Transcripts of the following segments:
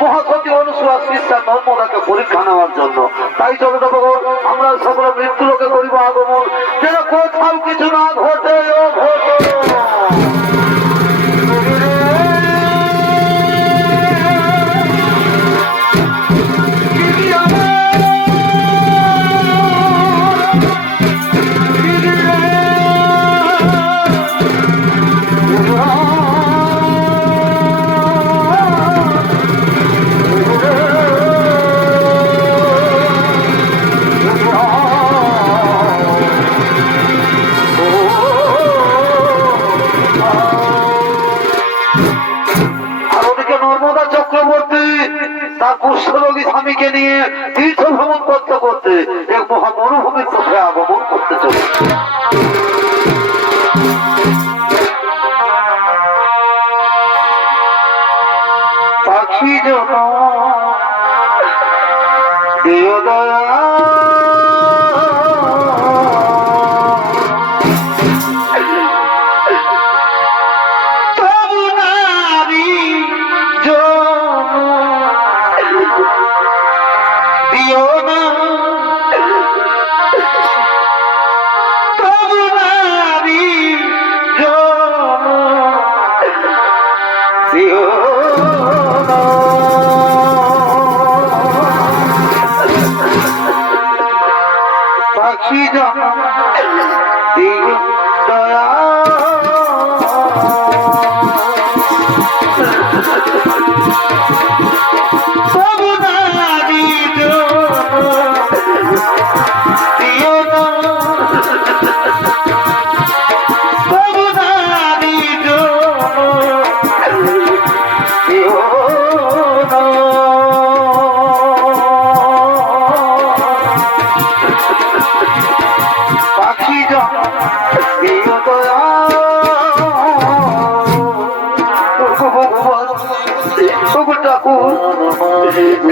মহাসতী অনুসুয়া শ্রীষ্ঠান ধর্মটাকে পরীক্ষা নেওয়ার জন্য। তাই চলো ভগবান আমরা সকলে মৃত্যু লোকে করিব আগমন, যেন কোথাও কিছু না ঘটে কুষ্ঠরোগী স্বামীকে নিয়ে তীর্থ ভ্রমণ করতে করতে এক মহা মরুভূমির পথে আগমন করতে চলে। পাখি জন দিও দয়া পাখি জন দিও দয়া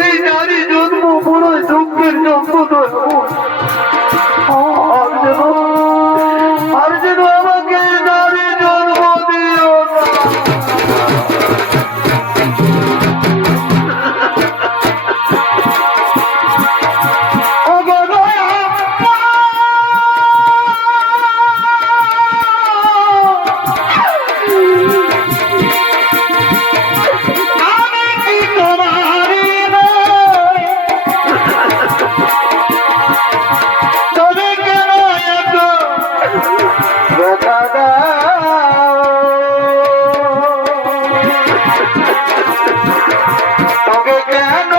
এই নারী জন্ম বড় দুঃখের জন্ম। তবে কেন এত ব্যথা দাও, তবে কেন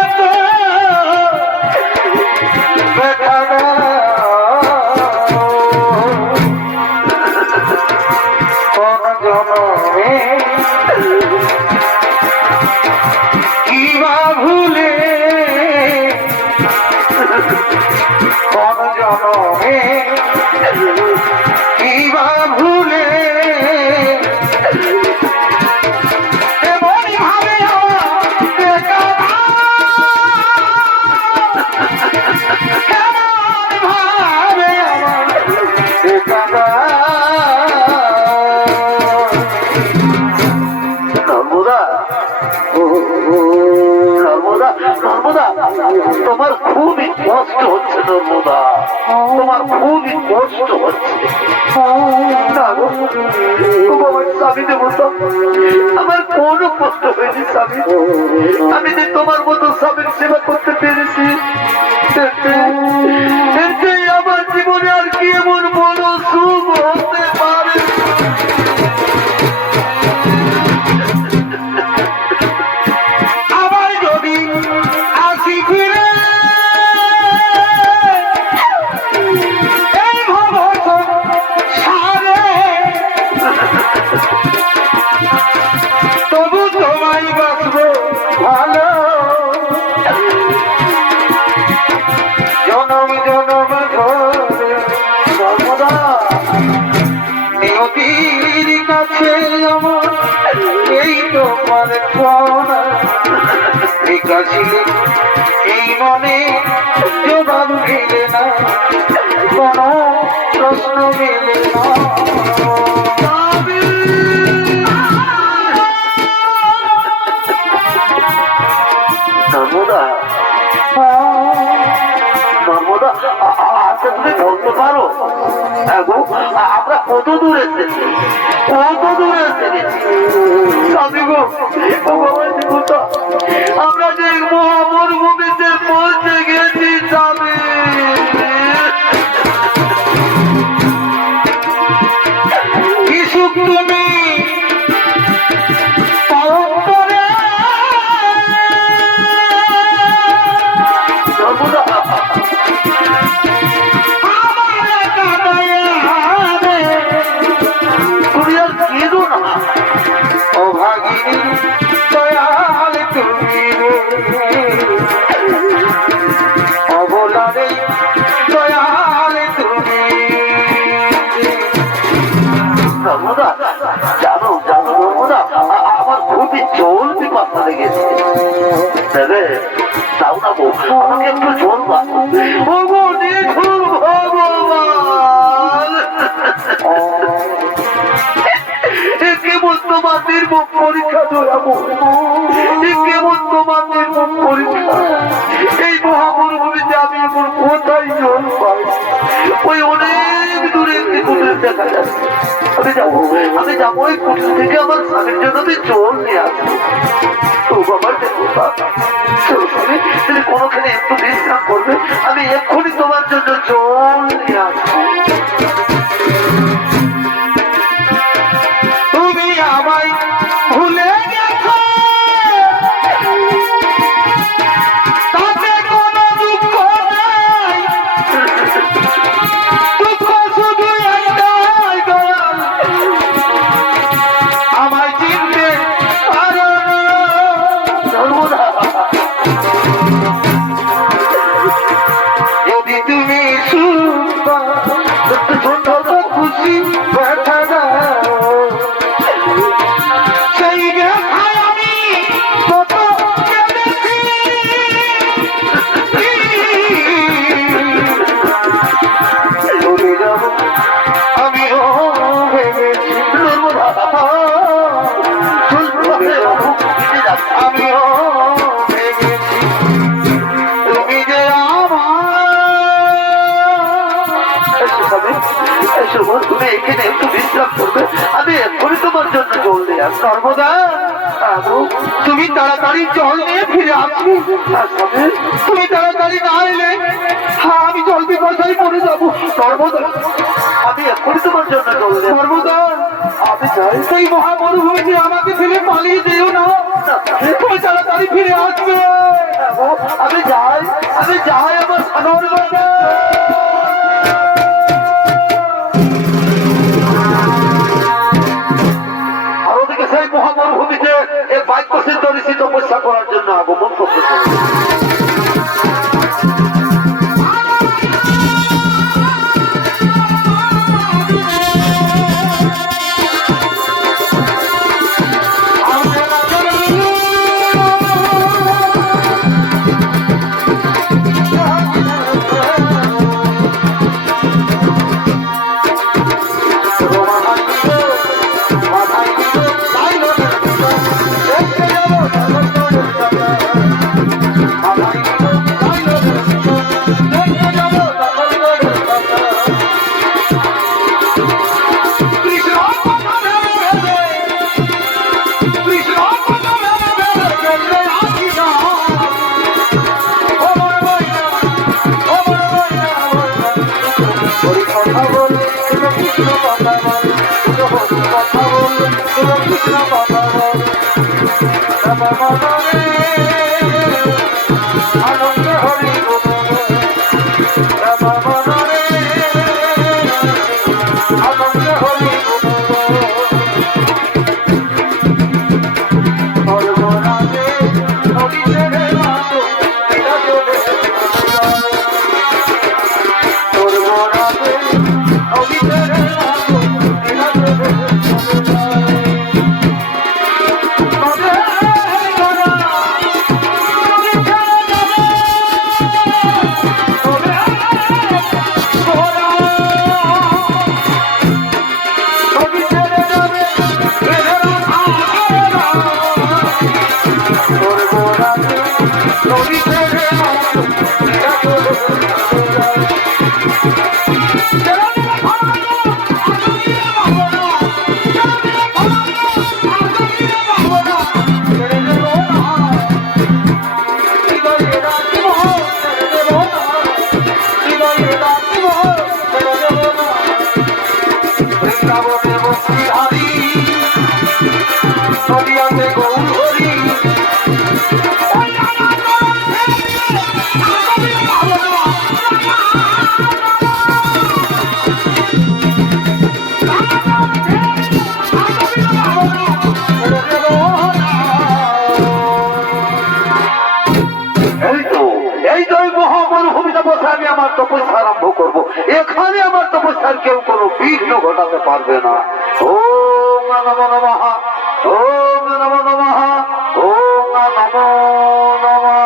এত ব্যথা দাও, কোন জনমে কিবা ভুলে, কোন জনমে কিবা ভুলে এমনই ভাবে নর্মদা, নর্মদা, নর্মদা, তোমার খুবই কষ্ট হচ্ছে নর্মদা, তোমার খুবই কষ্ট হচ্ছে। স্বামীতে বলতাম আমার কোনো কষ্ট হয়নি স্বামী, আমি যে তোমার মতো স্বামীর সেবা করতে পেরেছি আমার জীবনে আর কি এমন বড় সুখ হতে পারে। আবার যদি আসি ফিরে এই ভবসারে, তবু তোমায় বাসবো ভালো, জনম জনম ধরে সর্বদা নিয়তির কাছে আমার এই তোমার ক্ষমা বিকাশিলে এই মনে জবাব মিলে না, কোন প্রশ্ন মিলে না। নর্মদা, নর্মদা, আচ্ছা তুমি বলতে পারো আমরা কত দূর এসেছি, কত দূর এসে গেছি? আমরা যে মরুভূমিতে পৌঁছে গেছি স্বামী, কি সুখ তুমি পালন করে অভাগিনী দয়াল তুমি অবলারে দয়াল তুমি। নর্মদা, জানো জানো নর্মদা, আমার খুবই জল পিপাসা লেগেছে, দেবে তাও না বউ আমাকে একটু জল বাঁধো। ও গো নিখুঁত ভগবান, কেমন তোমাদের মুখ পরীক্ষা দয়াবো, কেমন তোমাদের মুখ পরীক্ষা। এই মহামরুভূমিতে আমি এখন কোথায় জল পাই? ওই অনেক দূরে একটি কুটির দেখা যাচ্ছে, আমি যাবো, আমি যাবো ওই কুটির থেকে আমার স্বামীর জন্য আমি জল নিয়ে আসবো। তো বাবার দেখো স্বামী, তুমি কোনোখানে একটু বিশ্রাম করবে, আমি এক্ষুনি তোমার জন্য জল নিয়ে আসবো। তুমি আমায় ভুলে গেছো, তাতে কোনো দুঃখ নাই, দুঃখ শুধু একটাই দয়াল, আমায় চিনতে পারো সর্বদা। যদি তুমি খুশি ব্যথা দাও, সেই ব্যথায় আমি কত কেঁদেছি, চলে যাব আমিও ভেবেছি, আমিও ভেবেছি তুমি যে তুমি এখানে একটু বিশ্রাম করবে, আমি এক্ষুনি তোমার জন্য জল দিয়ে সর্বদা। তুমি তাড়াতাড়ি জল নিয়ে ফিরে আসবে। তুমি তাড়াতাড়ি না এলে আমি জল বিপর্যয় পড়ে যাবো। সর্বদা আমি এখনই তোমার জন্য জল সর্বদা আমি চাই সেই মহামরুভূমিতে আমাকে ফেলে পালিয়ে যেও না। তুমি তাড়াতাড়ি ফিরে আসবে। আমি যাই আমার সানোর বাবা। সেই মহামরুভূমিতে এই 22 বছর ধরে তপস্যা করার জন্য আগমন করতে আমি আমার তপস্যা আরম্ভ করবো। এখানে আমার তপস্যার কেউ কোনো বিঘ্ন ঘটাতে পারবে না। ওম নমো নমঃ, ওম নমো নমঃ, ওম নমো নমঃ।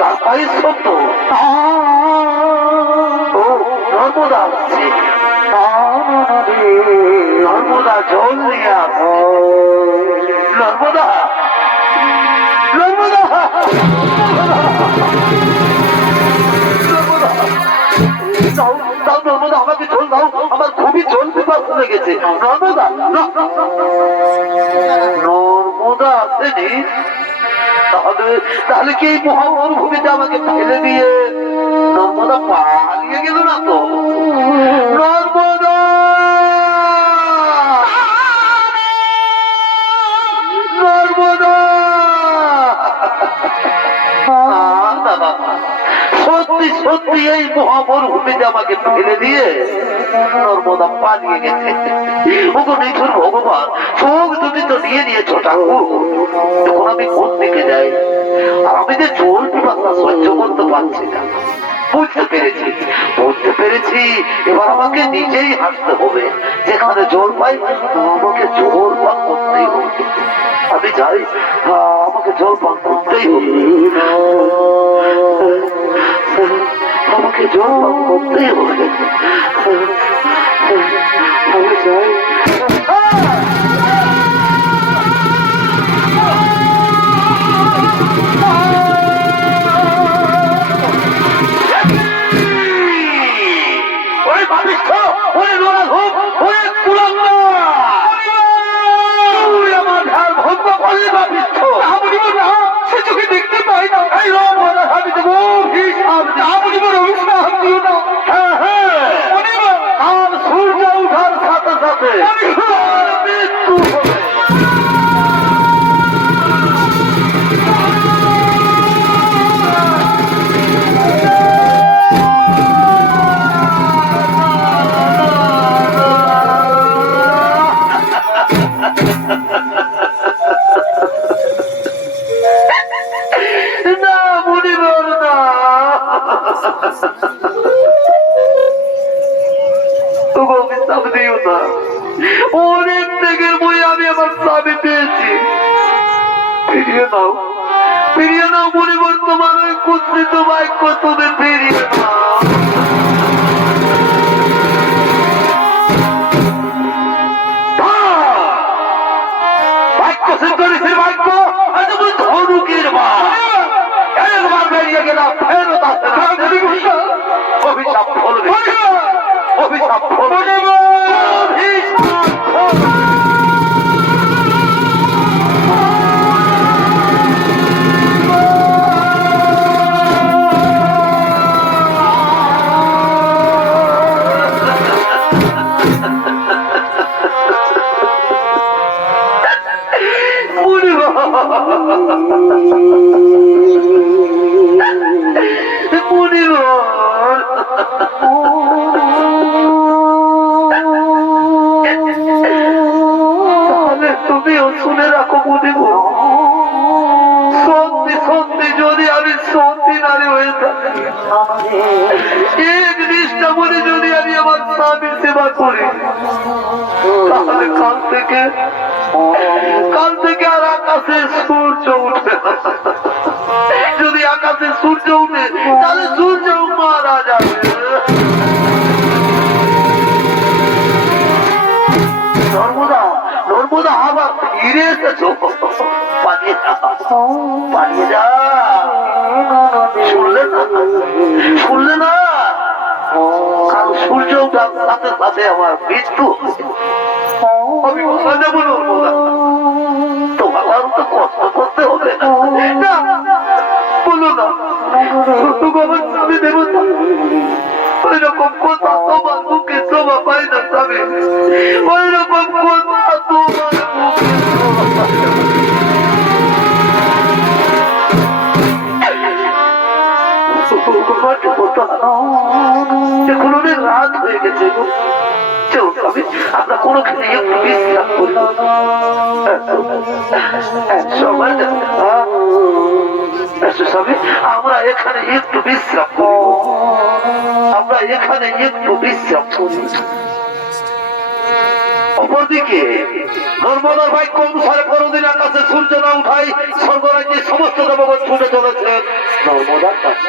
কার পায়ের শব্দ? ও নর্মদা আসছে। নর্মদা জল নিয়ে আসো। নর্মদা নর্মদা নর্মদা আমাকে জল দাও, আমার খুবই জল পিপাসা লেগেছে। নর্মদা নর্মদা আসেনি? তাহলে কি এই মহামরুভূমিতে আমাকে ফেলে দিয়ে নর্মদা পালিয়ে গেল না তো? নর্মদা নর্মদা সত্যি সত্যি এই মহামরুভূমিতে আমাকে ফেলে দিয়ে নর্মদা পালিয়ে গেছে। ওগো নিঠুর ভগবান, চোখ দুটি তো নিয়ে নিয়েছো ঠাকুর, তখন আমি কোন দিকে যাই? আর আমি যে জল পিপাসা সহ্য করতে পারছি না। বুঝতে পেরেছি এবার আমাকে নিজেই হাঁটতে হবে। যেখানে জল পাই আমাকে জল পান করতেই হবে। আমি যাই, আমাকে জল পান করতেই হবে। আমাকে জল পান করতেই হবে। আমি যাই। Yeah. তবু অভিশাপ দিও না। অনেক ত্যাগের বই আমি আমার স্বামী পেয়েছি। ফিরিয়ে নাও, ফিরিয়ে নাও পরিবর্তমান ওই কুৎসিত বাক্য তুমি ফিরিয়ে নাও। বাক্য সিদ্ধরিসির বাক্য তুমি ধনুকের মা একবার বেরিয়ে গেলাম ফেরত আসে না। অভিশাপ ফলবে, অভিশাপ ফলবে, তুমিও শুনে রাখো মুনিবর, সত্যি সত্যি যদি আমি সত্যি নারী হয়ে থাকি, এক নিষ্ঠা বলে যদি আমি আমার স্বামীর সেবা করি, তাহলে কাল থেকে আর আকাশে সূর্য উঠবে না। যদি আকাশে সূর্য উঠে তাহলে সূর্য মারা যাবে। নর্মদা আবার ফিরে এসেছো, পালিয়ে যা, পালিয়ে যা। শুনলে না কাল সূর্য উঠার সাথে সাথে আমার মৃত্যু। আমি কোথায় যাবো নর্মদা? তোমার আরো তো কষ্ট করতে হবে না, বলো না আমার স্বামী দেবতা। ওই রকম কথা তোমার মুখে শোভা পাই না স্বামী, ওই রকম কথা তোমার মুখে শোভা পাই না। এখন অনেক রাত হয়ে গেছে গো, আমরা কোনোখানে একটু বিশ্রাম করি। আমরা এখানে একটু বিশ্রাম করি, আমরা এখানে একটু বিশ্রাম করি। অপরদিকে নর্মদার বাক্য অনুসারে কোনদিন আকাশে সূর্য না উঠাই স্বর্গরাজ্যের সমস্ত দেবগণ ছুটে চলেছেন নর্মদার কাছে।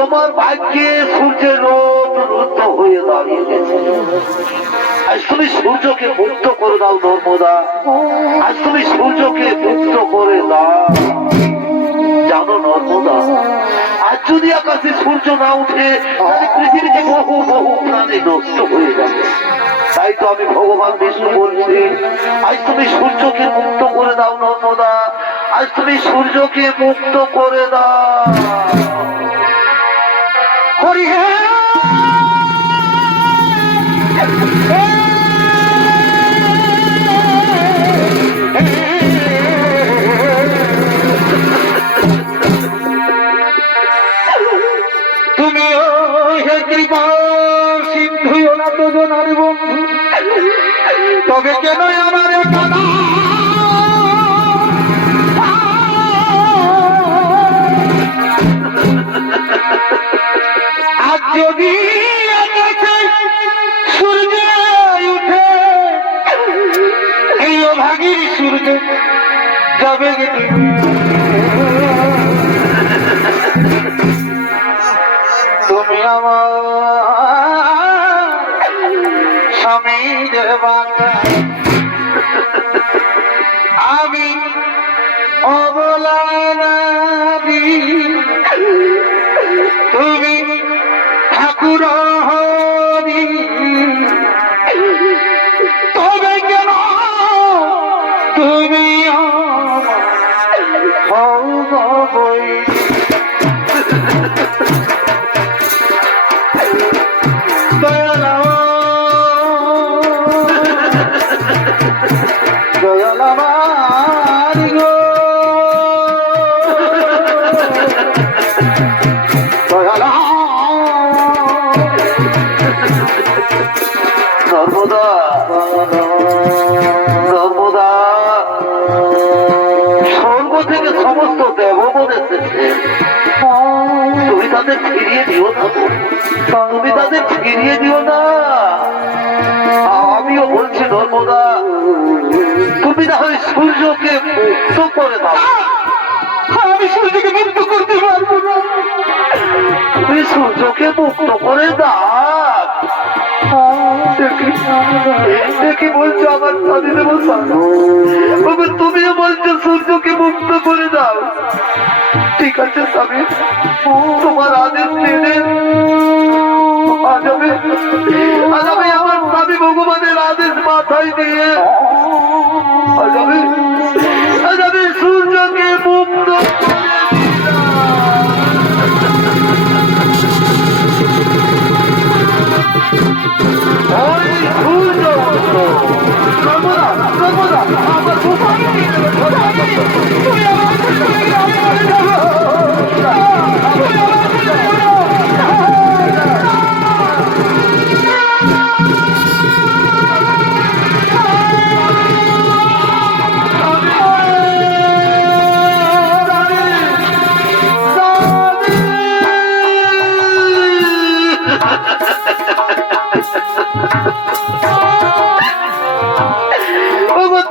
তোমার ভাগ্যে সূর্যের রোদ রুদ্ধ হয়ে দাঁড়িয়ে গেছে। আজ তুমি সূর্যকে মুক্ত করে দাও নর্মদা, আজ তুমি সূর্যকে মুক্ত করে দাও। জানো নর্মদা, আজ যদি আকাশে সূর্য না উঠে তাহলে পৃথিবীতে বহু বহু প্রাণী নষ্ট হয়ে যাবে। তাই তো আমি ভগবান বিষ্ণু বলছি, আজ তুমি সূর্যকে মুক্ত করে দাও নর্মদা, আজ তুমি সূর্যকে মুক্ত করে দাও। হরি তুমিও হে কৃপা সিন্ধু অনাথ জনার বন্ধু, তবে কেন আমার কানা আজ যদি সূর্য উঠে এই অভাগীর সূর্য যাবে তুমি আমার স্বামীর বাংলা, আমি অবলা নারী, তুমি ঠাকুর হরি, তবে কেন তুমি হই নর্মদা, নর্মদা, স্বর্গ থেকে সমস্ত দেবগণ এসেছে, তুমি তাদের ফিরিয়ে দিও না, তুমি তাদের ফিরিয়ে দিও না। আমিও বলছি নর্মদা, তুমি না হয় সূর্যকে মুক্ত করে দাও। আমি সূর্যকে মুক্ত করতে পারবো না, তুমি সূর্যকে মুক্ত করে দাও। দেখি বলছো আমার স্বামী দেব, তুমিও বলছো সূর্যকে মুক্ত করে দাও। ঠিক আছে স্বামী, তোমার আদেশ মেনে আজ আমি আমার স্বামী ভগবানের আদেশ মাথায় দিয়ে আজ আমি সূর্যকে মুক্ত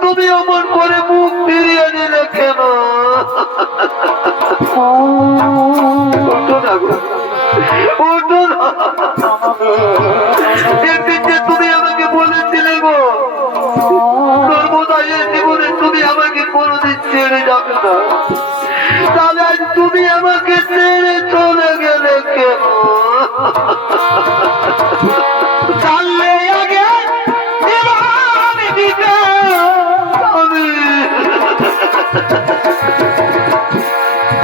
তুমি আমার পরে মুখ ফিরিয়ে নিলে কেন? একদিন যে তুমি আমাকে বলেছিলে গো নর্মদা, এই জীবনে তুমি আমাকে কোনোদিন ছেড়ে যাবে না, তাহলে আজ তুমি আমাকে ছেড়ে চলে গেলে কেন? চাললে আগে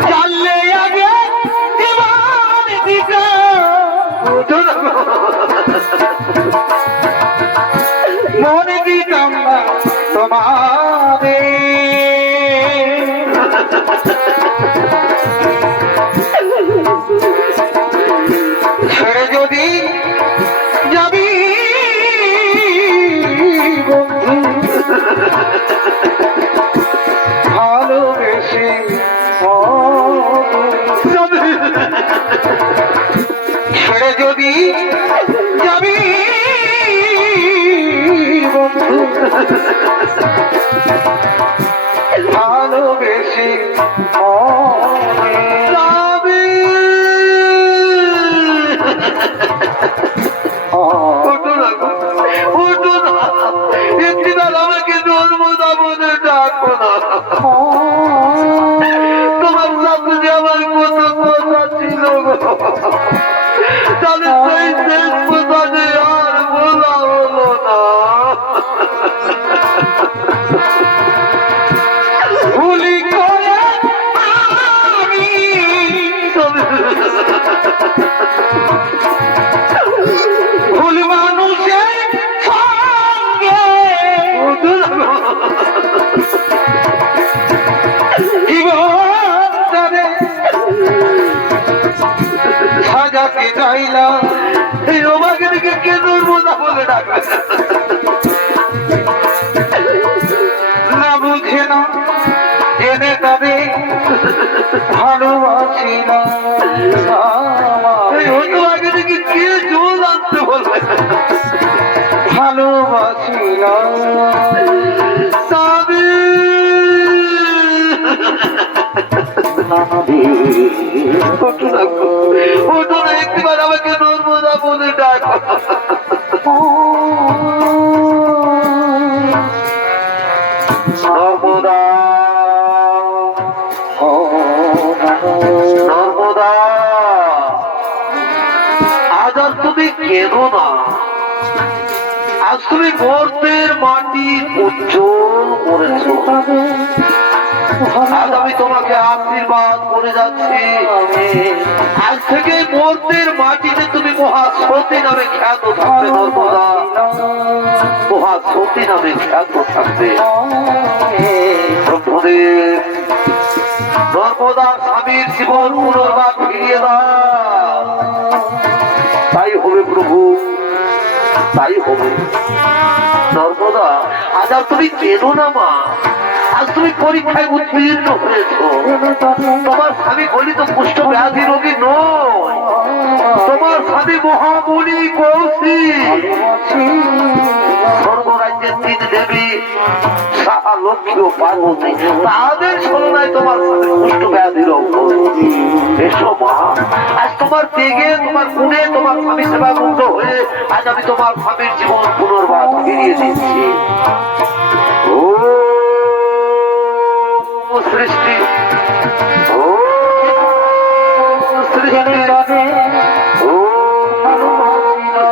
চাললে আগে দিতে মনে দিতাম না তোমারে, ছেড়ে যদি যাবি বন্ধু ভালোবেসে ছেড়ে যদি যাবি বন্ধু ভালোবেসে যাবি চাইলা এই রমাকে দেখে কে নর্মদা বলে ডাকবে? না বুঝে না জেনে তবে ভালোবাসি না এই রমাকে দেখে কে জল আনতে বলবে? ভালোবাসি না ওঠো না, একটিবার আমাকে নর্মদা বলে ডাকো। নর্মদা, নর্মদা, আজ আর তুমি কেঁদো না। আজ তুমি গর্তের মাটি উজ্জ্বল করেছো। আজ আমি তোমাকে আশীর্বাদ করে যাচ্ছি। আজ থেকে গর্তের মাটিতে তুমি মহাসতী নামে খ্যাত থাকবে। নর্মদা, মহাসতী নামে খ্যাত থাকবে। ব্রহ্মদেব, নর্মদা স্বামীর জীবন পুনর্বার ফিরিয়ে দাও। তাই হবে প্রভু, তাই হবে। নর্মদা, আজ আর তুমি কেঁদো না মা। আজ তুমি পরীক্ষায় উত্তীর্ণ হয়েছ। তোমার স্বামী গলিত কুষ্ঠ ব্যাধি রোগী নয়, তোমার স্বামী মহামণি কৌশিক। স্বর্গরাজ্যের তিন দেবী সাহা, লক্ষ্মী ও পার্বতী, তাদের ছলনায় তোমার স্বামী কুষ্ঠ ব্যাধি রোগ। এসো মা, আজ তোমার তেগে, তোমার গুণে, তোমার স্বামী সেবা মুক্ত হয়ে আজ আমি তোমার স্বামীর জীবন পুনর্বার ফিরিয়ে দিচ্ছি। ও সৃষ্টি, ও সৃষ্টি, ও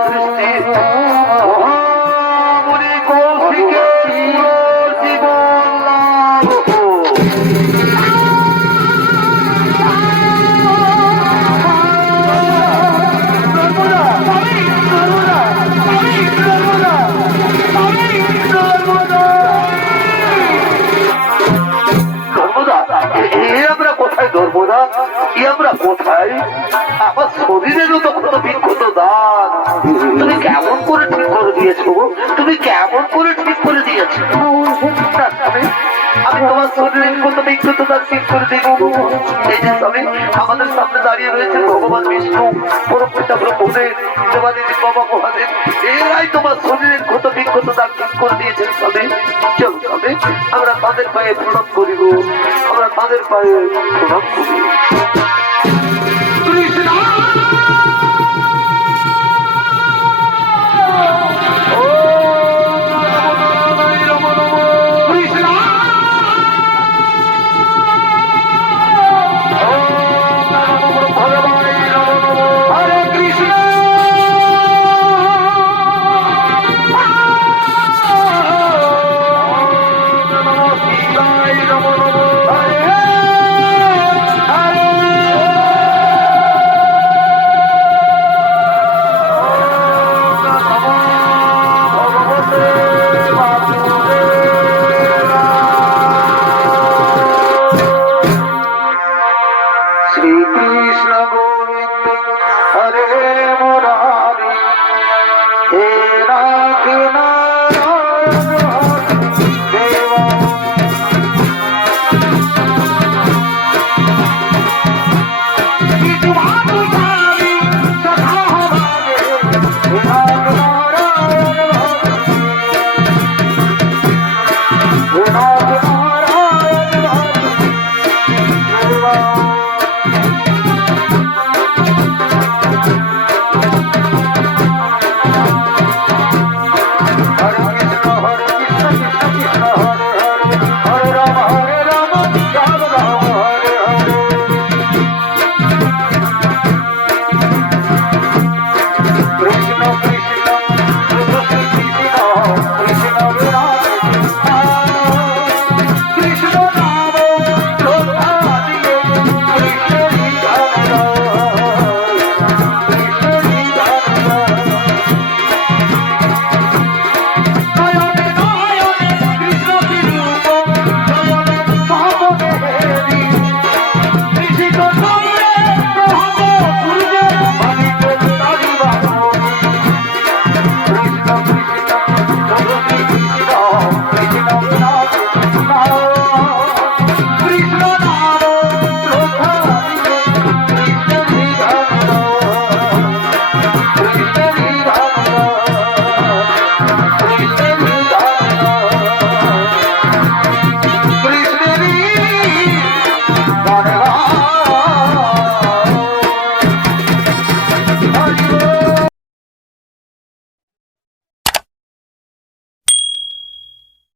সৃষ্টি, মহামণি কৌশিকের জীবন লাভ। নর্মদা, আমরা কোথায়? আমার শরীরেরও তো কোনো বিক্ষত দান তুমি কেমন করে ঠিক করে দিয়েছো? তুমি কেমন করে ঠিক করে দিয়েছো? আমি তোমার শরীরের কত বিক্ষত দান ঠিক করে দেখবো। এই যে স্বামী আমাদের সামনে দাঁড়িয়ে রয়েছে ভগবান বিষ্ণু, পরমপিতা ব্রহ্মদেব, দেবাদিদেব বাবা মহাদেব, এরাই তোমার শরীরের কত বিক্ষত দান ঠিক করে দিয়েছেন। স্বামী চল স্বামী, আমরা তাদের পায়ে প্রণাম করিব, আমরা তাদের পায়ে প্রণাম করি।